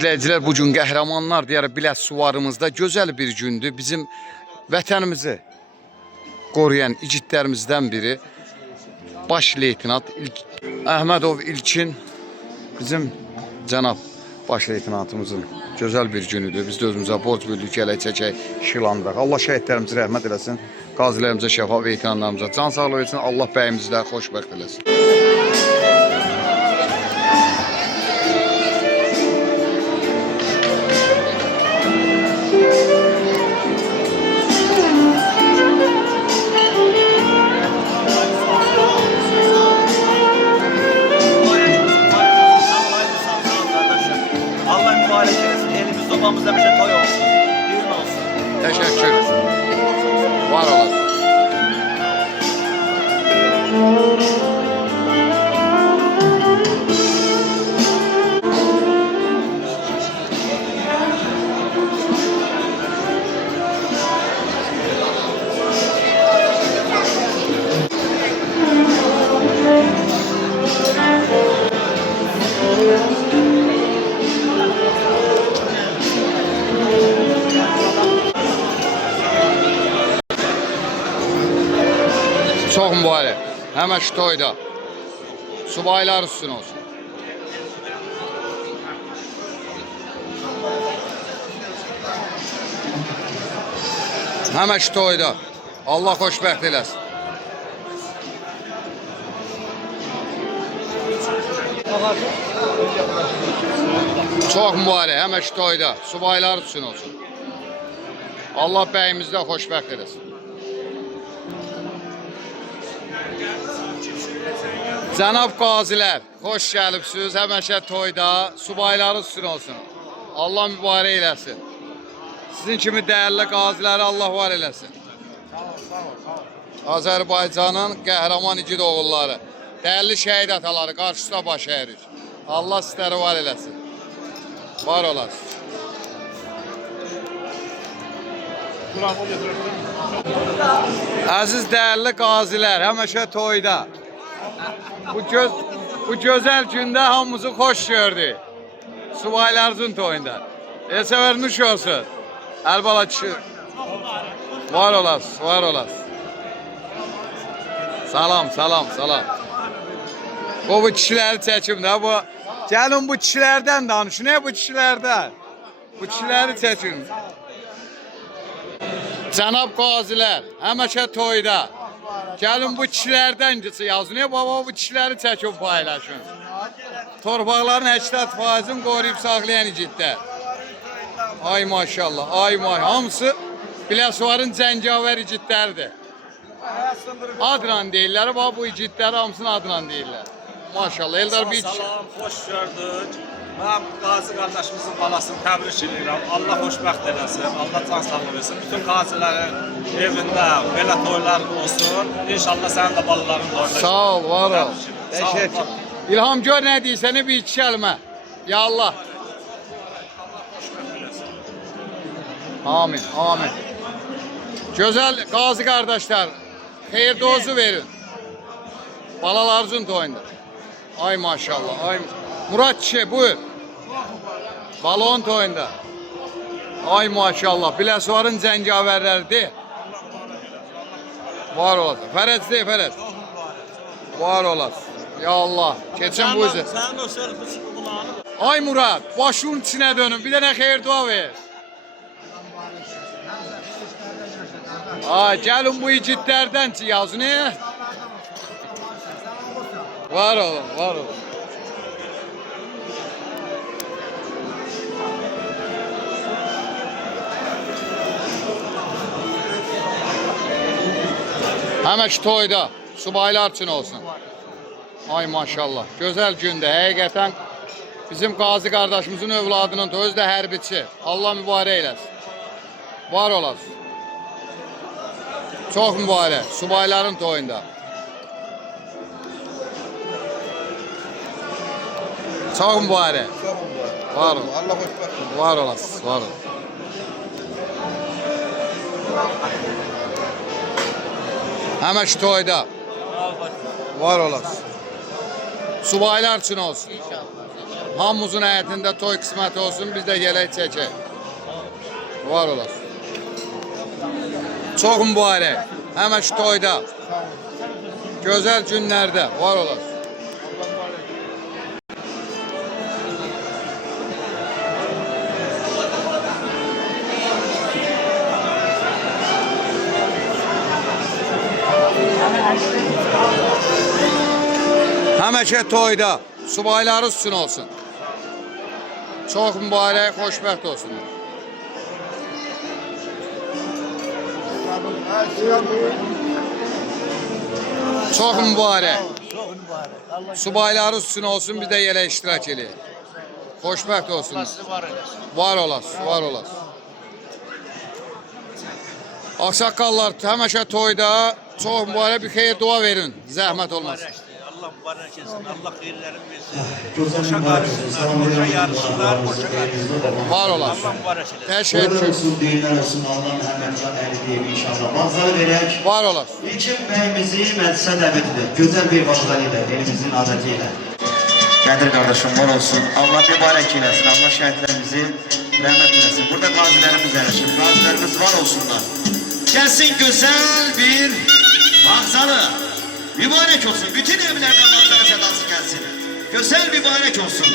İzləyicilər, bugün qəhrəmanlar deyərək Bilət suvarımızda gözəl bir gündür. Bizim vətənimizi qoruyan igidlərimizdən biri Baş Leytenant Əhmədov İlkin bizim cənab Baş Leytenantımızın gözəl bir günüdür. Biz də özümüzə borc bildik, gələk çəkək, işıqlandıraq. Allah şəhidlərimizə rəhmət eləsin, qazilərimizə şəfa, veteranlarımıza can sağlığı etsin. Allah bəyimizi də xoşbəxt eləsin. Babamızda bir şey toy olsun, düğün olsun. Teşekkür. Var olasın. Çok mübarek. Hemen şu toyda. Subaylar üstüne olsun. Hemen şu toyda. Allah xoşbəxt eləsin. Çok mübarek. Hemen şu toyda. Subaylar üstüne olsun. Allah bəyimizdə xoşbəxt eləsin. Cənab qazilər, xoş gəlibsiniz. Həməşə toyda subayların üstün olsun. Allah mübarək eləsin. Sizin kimi dəyərli qaziləri Allah var eləsin. Azərbaycanın qəhrəman igid oğulları, dəyərli şəhid ataları qarşısında baş əyirik. Allah sizləri var eləsin. Var olasın. Əziz dəyərli qazilər, həməşə toyda. Bu gözəl gündə hamımızı xoş gördük. Subaylarımızın toyunda. Səvərmiş olsun. Əlbala kişi. Var olasın, var olasın. Salam, salam, salam. Bu kişiləri çəkim də. Gəlin bu kişilərdən danışın. Ne bu kişilərdən? Bu kişiləri çəkin. Cənab qazilər, həməşə toyda. Gəlin bu kişilərdən yazın. Baba bu kişiləri çəkin paylaşın. Torpaqların 80%'ini qoruyub saxlayan igidlər. Ay maşallah, ay may. Hamısı Biləsuvarın cəngavər igidləridir. Adla deyirlər. Bu igidləri hamısını adla deyirlər. Maşallah. Eldar bir Salam, hoş gördük. Ben qazi qardaşımızın balasını təbrik edirəm. Allah xoşbəxt eləsin, Allah can sağlığı versin. Bütün qazilərin evində belə toylar olsun. İnşallah sənin də balaların toylar. Sağ ol, var ol. Təşəkkür. İlham gör nə deyirsən, bir iki kəlmə. Ya Allah. Amin, amin. Gözəl qazi qardaşlar, xeyir dozu verin. Balalarınızın toyunda. Ay maşallah, ay. Murat kişi, buyur. Balon toyunda. Ay maşallah, Biləsuvarın cəngavərləridir. Var olasın. Fərəz deyil, Fərəz. Var olasın. Ya Allah, keçin bu üzü. Sənin o sörfü kulağını. Ay Murat, başının içine dönün. Bir dənə xeyir dua ver. Gəlin bu igidlərdən yazın. Var olun, var olun. Həmək toyda subaylar üçün olsun. Ay maşallah. Gözəl gündə. Həqiqətən bizim qazi qardaşımızın övladının toyu, özü də hərbiçi. Allah mübarək eləsin. Var olasın. Çox mübarək. Subayların toyunda. Çox mübarək. Var ol. Var olasın. Var ol. Həmək toyda. Var olasın. Subaylar üçün olsun. Hamımızın həyətində toy qisməti olsun, biz də gələk çəkək. Var olasın. Çox mübarək. Həmən şu toyda. Gözəl günlərdə. Var olasın. Həməkə toyda subaylarınız üçün olsun. Çox mübarək, xoşbəxt olsun. Çox mübarək. Subaylarınız üçün olsun, biz də yerə iştirak edək. Xoşbəxt olsun. Var olasın, var olasın. Ağsaqqallar həməkə toyda çox mübarək bir xeyir dua verin. Zəhmət olmasın. Allah mübarək etsin, Allah xeyirlərini versin. Boşa qarışsınlar, boşa yarışsınlar, boşa qarışsınlar. Var olasın. Allah mübarək etsin. Təşəkkür. olsun, düğünler olsun, Allah'ın hürmetine erdiğim inşallah. Bazıları verək. Var olasın. İlkin bəyimizi məclisə dəvət edir. Gözəl bir bazılar ilə, elimizin adəti ilə. Qədir qardaşım, var olsun. Allah mübarək eləsin, Allah şəhidlərimizi rəhmət eləsin. Burada qazilərimiz əyləşir, qazilərimiz var olsunlar. Gəlsin gözəl bir bağzalı. Mübarək olsun. Bütün evlərdə manzara sedası gelsin. Güzel mübarek olsun.